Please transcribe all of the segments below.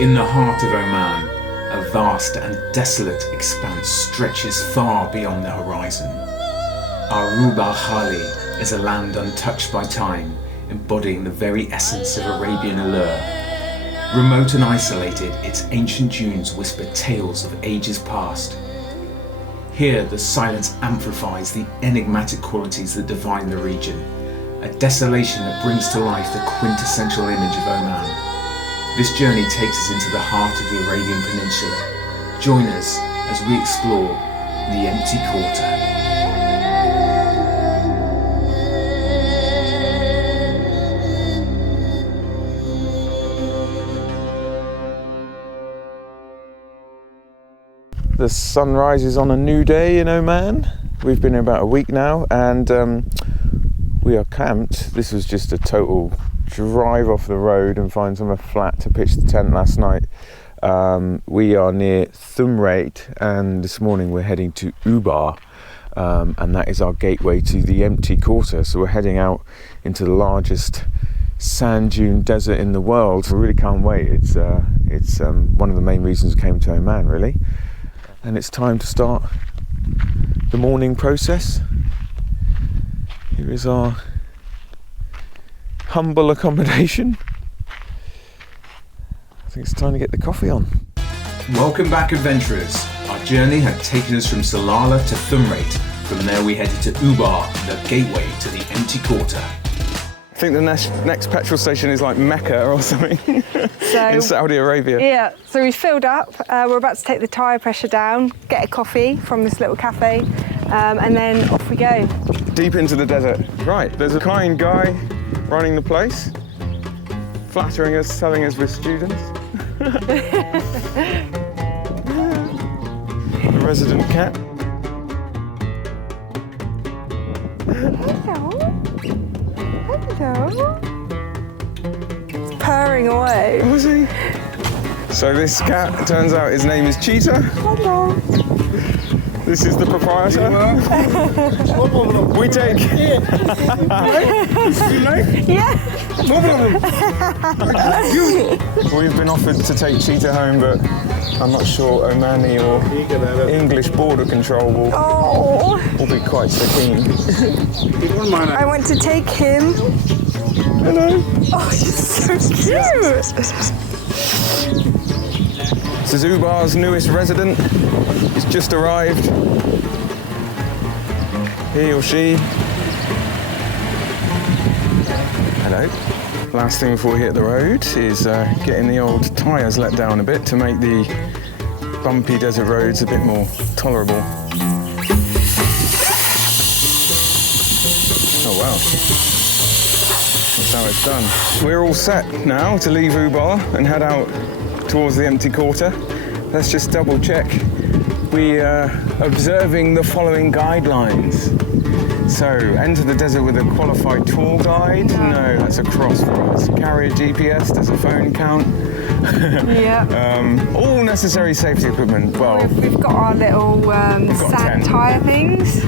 In the heart of Oman, a vast and desolate expanse stretches far beyond the horizon. Our Rub al Khali is a land untouched by time, embodying the very essence of Arabian allure. Remote and isolated, its ancient dunes whisper tales of ages past. Here, the silence amplifies the enigmatic qualities that define the region, a desolation that brings to life the quintessential image of Oman. This journey takes us into the heart of the Arabian Peninsula. Join us as we explore the Empty Quarter. The sun rises on a new day in Oman. We've been here about a week now and we are camped. This was just a total drive off the road and find somewhere flat to pitch the tent last night. We are near Thumrait and this morning we're heading to Ubar and that is our gateway to the Empty Quarter. So we're heading out into the largest sand dune desert in the world. We really can't wait. It's one of the main reasons we came to Oman, really. And it's time to start the morning process. Here is our humble accommodation. I think it's time to get the coffee on. Welcome back, adventurers. Our journey had taken us from Salalah to Thumrait. From there we headed to Ubar, the gateway to the Empty Quarter. I think the next petrol station is like Mecca or something in Saudi Arabia. Yeah, so we filled up. We're about to take the tyre pressure down, get a coffee from this little cafe, and then off we go. Deep into the desert. Right, there's a kind guy running the place, flattering us, telling us we're students. The resident cat. Hello. Hello. It's purring away. Was he? So this cat, it turns out his name is Cheetah. Hello. This is the proprietor. We take. Yeah. We've been offered to take Cheetah home, but I'm not sure Omani or English border control will be quite so keen. I want to take him. Hello. Oh, he's so cute. This is Ubar's newest resident. He's just arrived. He or she. Hello. Last thing before we hit the road is getting the old tyres let down a bit to make the bumpy desert roads a bit more tolerable. Oh wow. That's how it's done. We're all set now to leave Ubar and head out towards the Empty Quarter. Let's just double check. We are observing the following guidelines. So, enter the desert with a qualified tour guide. No, that's a cross for us. Carry a GPS, does a phone count. Yeah. All necessary safety equipment. Well, we've got our little sand tyre things.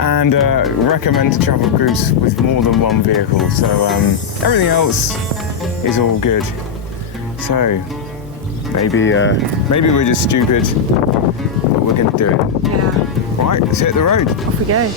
And recommend to travel groups with more than one vehicle. So everything else is all good. So maybe we're just stupid, but we're gonna do it. Yeah. Right, let's hit the road. Off we go.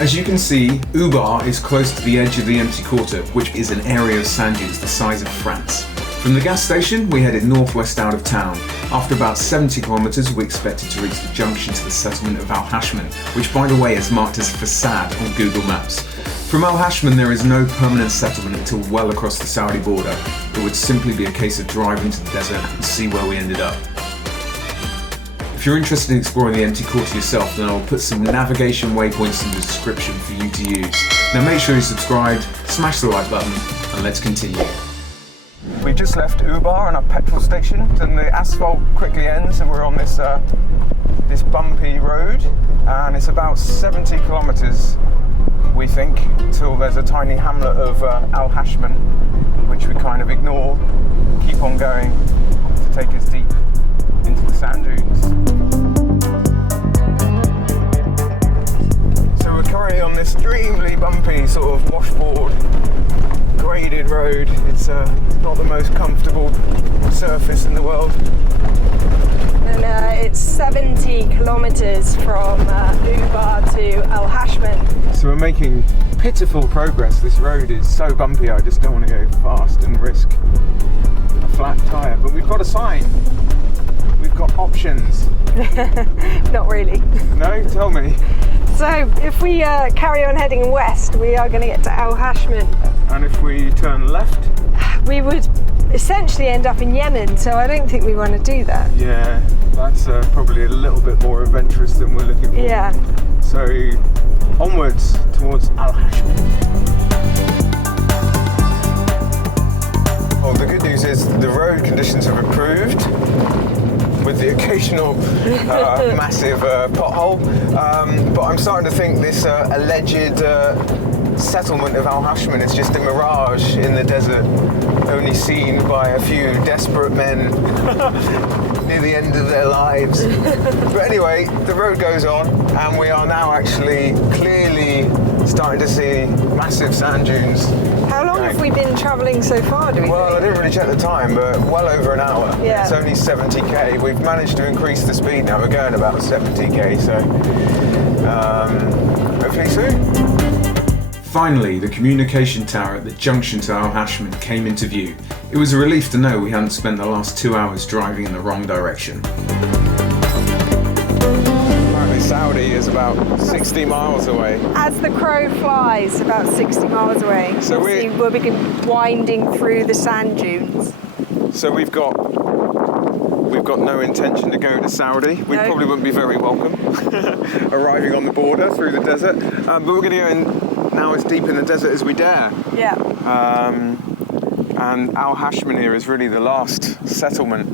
As you can see, Ubar is close to the edge of the Empty Quarter, which is an area of sand dunes the size of France. From the gas station, we headed northwest out of town. After about 70 kilometers, we expected to reach the junction to the settlement of Al Hashman, which by the way is marked as Facade on Google Maps. From Al Hashman, there is no permanent settlement until well across the Saudi border. It would simply be a case of driving to the desert and see where we ended up. If you're interested in exploring the Empty Quarter yourself, then I'll put some navigation waypoints in the description for you to use. Now make sure you're subscribed, smash the like button, and let's continue. We just left Ubar and our petrol station, and the asphalt quickly ends, and we're on this this bumpy road, and it's about 70 kilometers, we think, till there's a tiny hamlet of Al Hashman, which we kind of ignore, keep on going to take us deep into the sand dunes. So we're currently on this extremely bumpy sort of washboard graded road. It's It's not the most comfortable surface in the world. And it's 70 kilometres from Ubar to Al Hashman. So we're making pitiful progress. This road is so bumpy, I just don't want to go fast and risk a flat tyre. But we've got a sign. We've got options. Not really. No? Tell me. So if we carry on heading west, we are going to get to Al Hashman. And if we turn left? We would essentially end up in Yemen, so I don't think we want to do that. Yeah, that's probably a little bit more adventurous than we're looking for. Yeah. So onwards towards Al Hashman. Well, the good news is the road conditions have improved, with the occasional massive pothole. But I'm starting to think this alleged settlement of Al Hashman is just a mirage in the desert, only seen by a few desperate men near the end of their lives. But anyway, the road goes on, and we are now actually clearly starting to see massive sand dunes. How long have we been travelling so far, do we Well, I think? didn't really check the time, but well over an hour. Yeah. It's only 70k. We've managed to increase the speed now. We're going about 70k, so hopefully soon. Finally, the communication tower at the junction to Al Hashman came into view. It was a relief to know we hadn't spent the last 2 hours driving in the wrong direction. Apparently Saudi is about 60 miles away. As the crow flies, about 60 miles away. So we'll begin winding through the sand dunes. So we've got no intention to go to Saudi. We No. probably wouldn't be very welcome arriving on the border through the desert. But we're going to go in now as deep in the desert as we dare. Yeah. And Al Hashman here is really the last settlement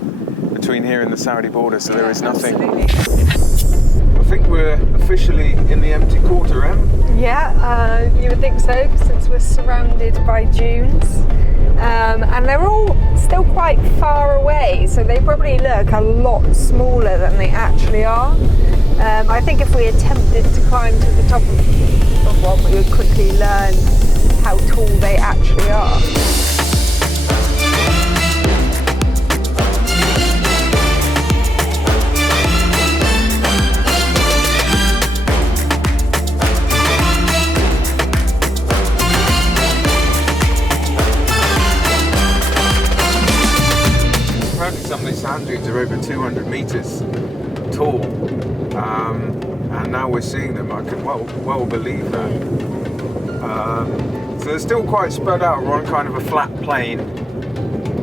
between here and the Saudi border, so there is nothing. Absolutely. I think we're officially in the empty quarter, Em. Yeah, you would think so, since we're surrounded by dunes. And they're all still quite far away, so they probably look a lot smaller than they actually are. I think if we attempted to climb to the top of one, we would quickly learn how tall they actually are. Some of these sand dunes are over 200 metres tall, and now we're seeing them. I can well believe that. So they're still quite spread out. We're on kind of a flat plain.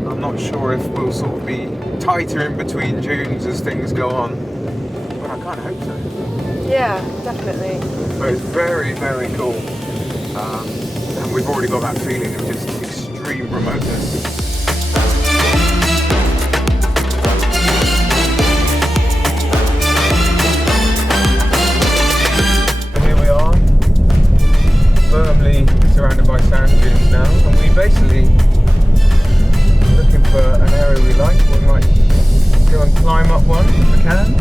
I'm not sure if we'll sort of be tighter in between dunes as things go on, but I kind of hope so. Yeah, definitely. But it's very, very cool, and we've already got that feeling of just extreme remoteness. Firmly surrounded by sand dunes now, and we basically looking for an area we like. We might go and climb up one if we can.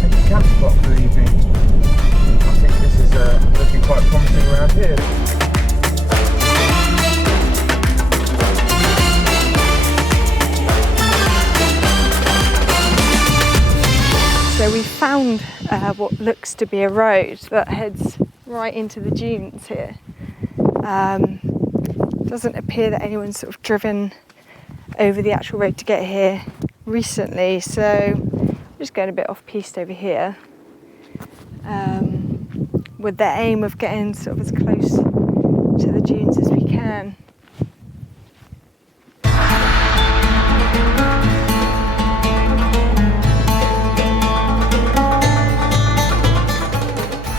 Take a camp spot for the evening. I think this is looking quite promising around here. So we found what looks to be a road that heads right into the dunes here. Doesn't appear that anyone's sort of driven over the actual road to get here recently, so I'm just going a bit off piste over here, with the aim of getting sort of as close to the dunes as we can.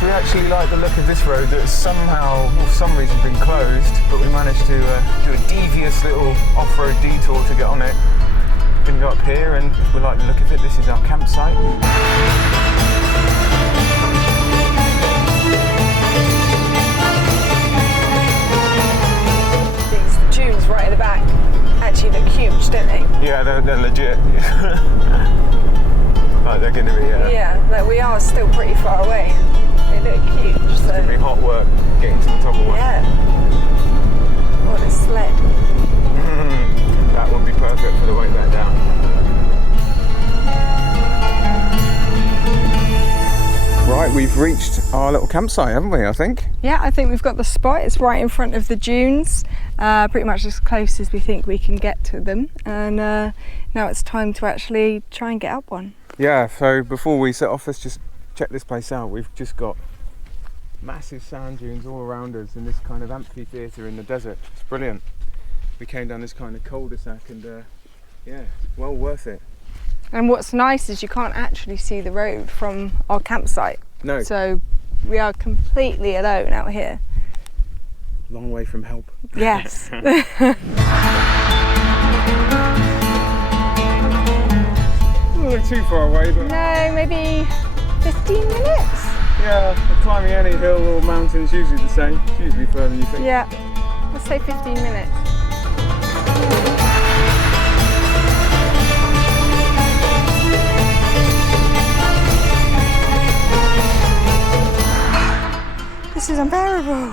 We actually like the look of this road that's somehow, for some reason, been closed, but we managed to do a devious little off-road detour to get on it. We're going to go up here, and we like the look of it. This is our campsite. These dunes right at the back actually look huge, don't they? Yeah, they're legit. Like they're going to be. Yeah, like we are still pretty far away. They look huge. It's going to be hot work getting to the top of one. Yeah. on a sled. That would be perfect for the way back down. Right, we've reached our little campsite, haven't we, I think? Yeah, I think we've got the spot. It's right in front of the dunes, pretty much as close as we think we can get to them. And now it's time to actually try and get up one. Yeah, so before we set off, let's just check this place out. We've just got massive sand dunes all around us in this kind of amphitheatre in the desert. It's brilliant. We came down this kind of cul-de-sac and yeah, well worth it. And what's nice is you can't actually see the road from our campsite. No. So we are completely alone out here. Long way from help. Yes. Doesn't look too far away, but No, maybe 15 minutes? yeah, climbing any hill or mountain is usually the same. It's usually further than you think. Yeah, let's say 15 minutes. This is unbearable.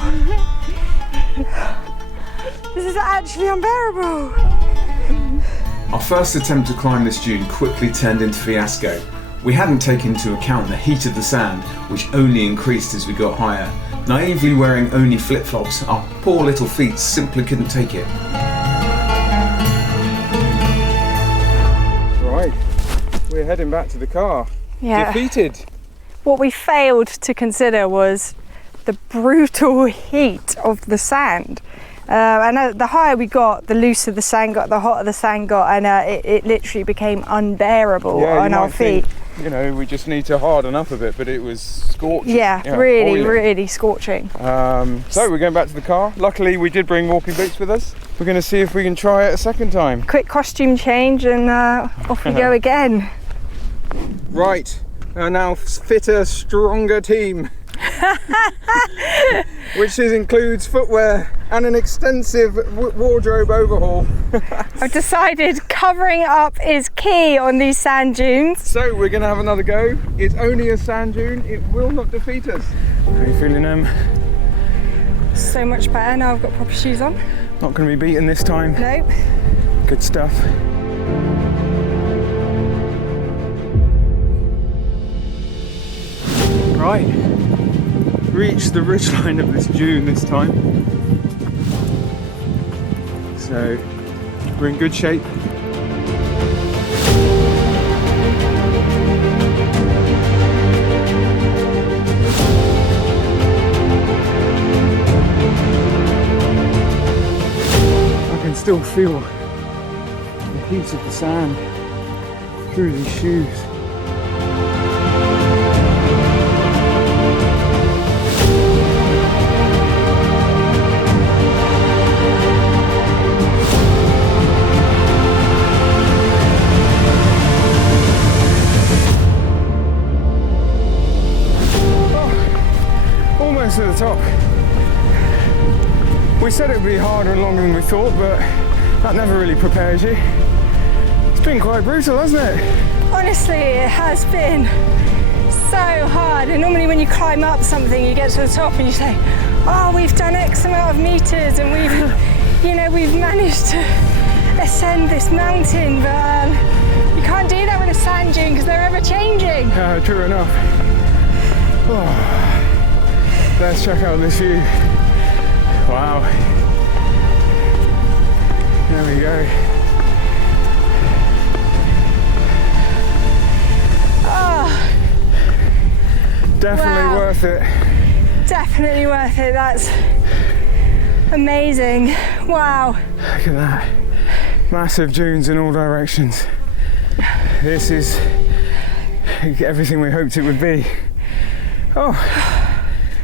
This is actually unbearable. Our first attempt to climb this dune quickly turned into fiasco. We hadn't taken into account the heat of the sand, which only increased as we got higher. Naively wearing only flip-flops, our poor little feet simply couldn't take it. Right, we're heading back to the car. Yeah. Defeated. What we failed to consider was the brutal heat of the sand. And the higher we got, the looser the sand got, the hotter the sand got, and it literally became unbearable on our feet. You know, we just need to harden up a bit, but it was scorching. Yeah, really, boiling. really scorching. So we're going back to the car. Luckily, we did bring walking boots with us. We're going to see if we can try it a second time. Quick costume change and off we go again. Right, a now fitter, stronger team. Which includes footwear and an extensive wardrobe overhaul. I've decided covering up is key on these sand dunes. So we're going to have another go. It's only a sand dune. It will not defeat us. How are you feeling, So much better now I've got proper shoes on. Not going to be beaten this time. Nope. Good stuff. Right. Reached the ridgeline of this dune this time. So we're in good shape. I can still feel the heat of the sand through these shoes. To the top. We said it would be harder and longer than we thought, but that never really prepares you. It's been quite brutal, hasn't it? Honestly, it has been so hard. And normally when you climb up something, you get to the top and you say, oh, we've done X amount of meters and we've managed to ascend this mountain, but you can't do that with a sand dune because they're ever changing. Yeah, true enough. Oh. Let's check out this view. Wow. There we go. Oh, definitely wow. Worth it. Definitely worth it. That's amazing. Wow. Look at that. Massive dunes in all directions. This is everything we hoped it would be. Oh.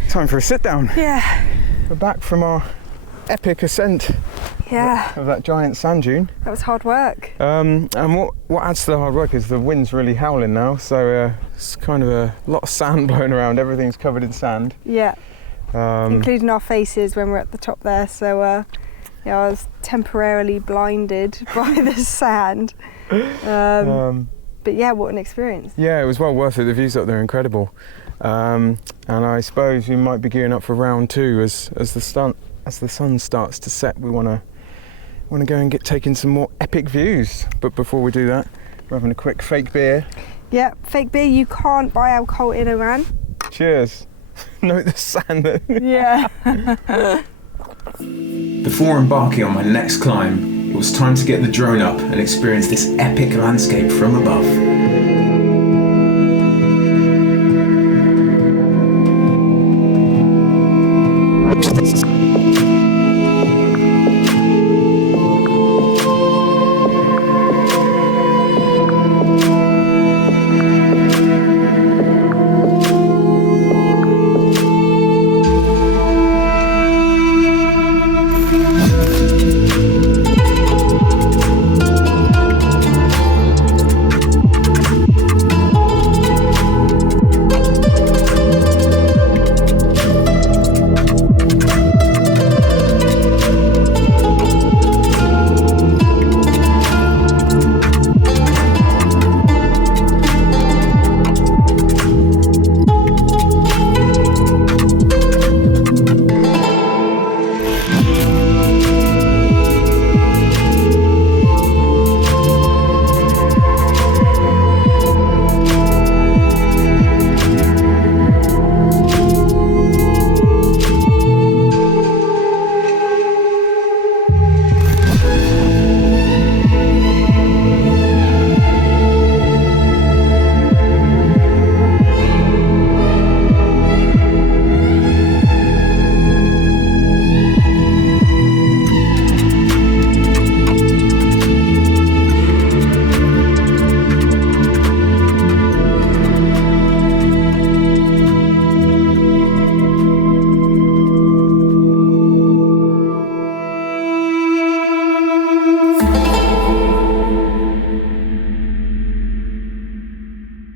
Time for a sit down. Yeah. We're back from our epic ascent. Yeah. Of that giant sand dune. That was hard work. And what adds to the hard work is the wind's really howling now, so it's kind of a lot of sand blowing around. Everything's covered in sand. Yeah. Including our faces when we're at the top there. So yeah, I was temporarily blinded by the sand. But yeah, what an experience. Yeah, it was well worth it. The views up there are incredible. And I suppose we might be gearing up for round two as the as the sun starts to set, we want to go and get taking some more epic views. But before we do that, we're having a quick fake beer. Yeah, fake beer. You can't buy alcohol in Oman. Cheers. Note the sand. Yeah. Before embarking on my next climb, it was time to get the drone up and experience this epic landscape from above.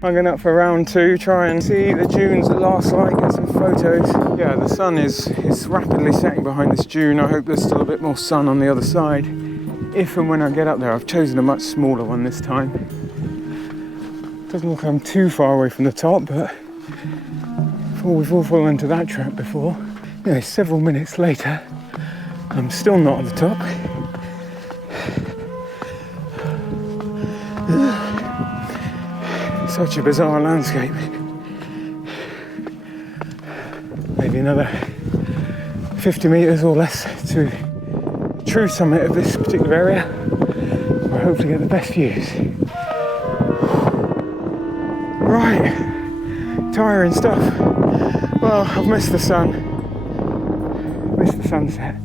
I'm going up for round 2, try and see the dunes at last light, get some photos. Yeah, the sun is rapidly setting behind this dune. I hope there's still a bit more sun on the other side. If and when I get up there, I've chosen a much smaller one this time. Doesn't look like I'm too far away from the top, but we've all fallen into that trap before. You know, several minutes later, I'm still not at the top. Such a bizarre landscape. Maybe another 50 metres or less to the true summit of this particular area, where I hopefully get the best views. Right, tiring stuff. Well, I've missed the sun, missed the sunset,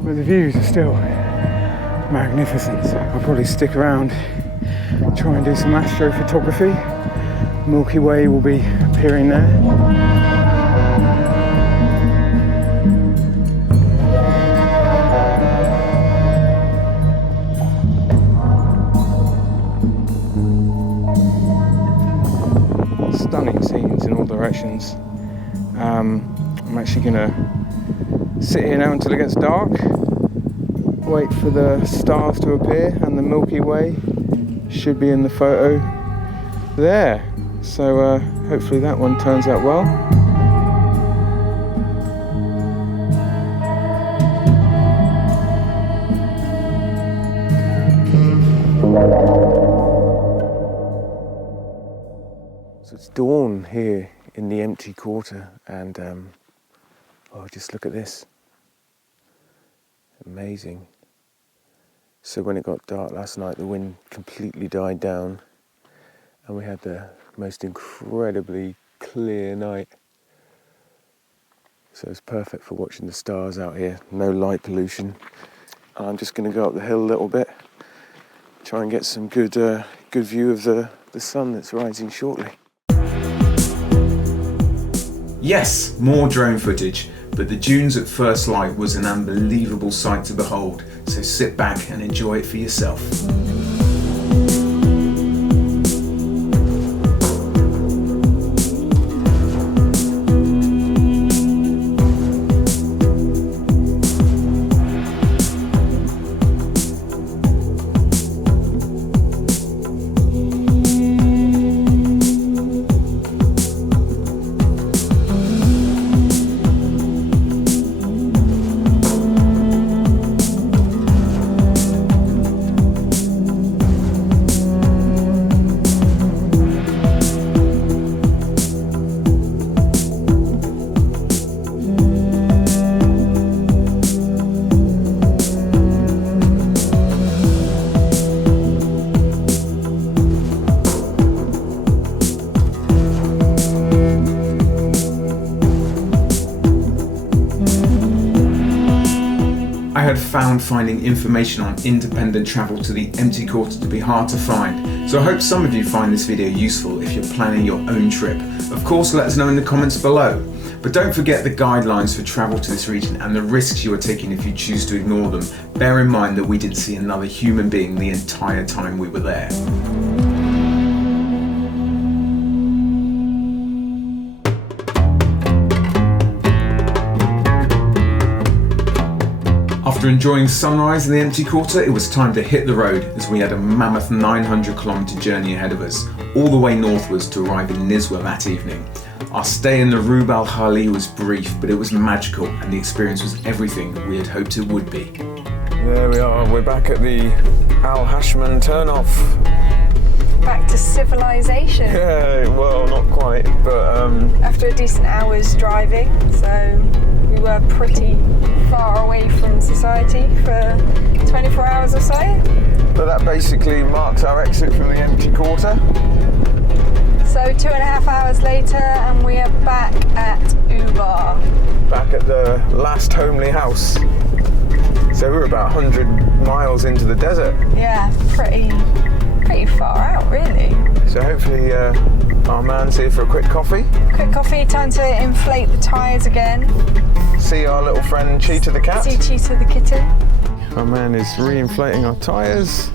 but the views are still magnificent. So I'll probably stick around, try and do some astrophotography. Milky Way will be appearing there. Stunning scenes in all directions. I'm actually going to sit here now until it gets dark, wait for the stars to appear, and the Milky Way should be in the photo there. So hopefully that one turns out well. So it's dawn here in the empty quarter, and oh, just look at this. Amazing. So when it got dark last night, the wind completely died down, and we had the most incredibly clear night. So it's perfect for watching the stars out here. No light pollution. And I'm just going to go up the hill a little bit, try and get some good view of the sun that's rising shortly. Yes, more drone footage, but the dunes at first light was an unbelievable sight to behold, so sit back and enjoy it for yourself. found finding information on independent travel to the empty quarter to be hard to find, so I hope some of you find this video useful if you're planning your own trip. Of course, let us know in the comments below. But don't forget the guidelines for travel to this region and the risks you are taking if you choose to ignore them. Bear in mind that we didn't see another human being the entire time we were there. After enjoying sunrise in the empty quarter, it was time to hit the road as we had a mammoth 900-kilometre journey ahead of us, all the way northwards to arrive in Nizwa that evening. Our stay in the Rub al Khali was brief, but it was magical and the experience was everything we had hoped it would be. There we are, we're back at the Al Hashman turnoff. Back to civilization. Yeah, well, not quite, but After a decent hour's driving, so we were pretty far away from society for 24 hours or so. but that basically marks our exit from the empty quarter. So 2.5 hours later and we are back at Ubar. Back at the last homely house. So we're about 100 miles into the desert. Yeah, pretty far out really. So hopefully our man's here for a quick coffee. Quick coffee, time to inflate the tyres again. See our little friend Cheetah the cat. See Cheetah the kitten. Our man is re-inflating our tyres.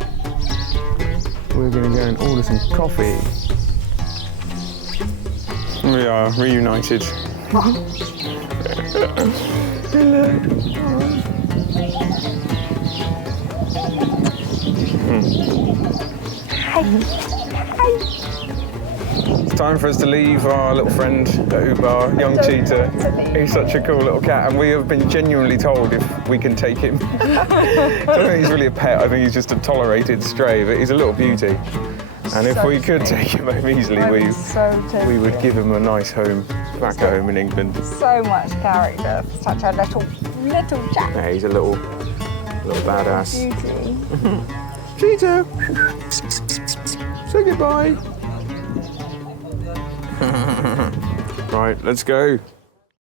We're going to go and order some coffee. We are reunited. It's time for us to leave our little friend at Ubar, young Cheetah. He's such a cool little cat, and we have been genuinely told if we can take him. I don't think he's really a pet, I think he's just a tolerated stray, but he's a little beauty. And if we could take him home easily, we would give him a nice home back at home in England. So much character for such a little chap. Yeah, he's a little badass. Beauty. Cheetah! Say goodbye. Right, let's go.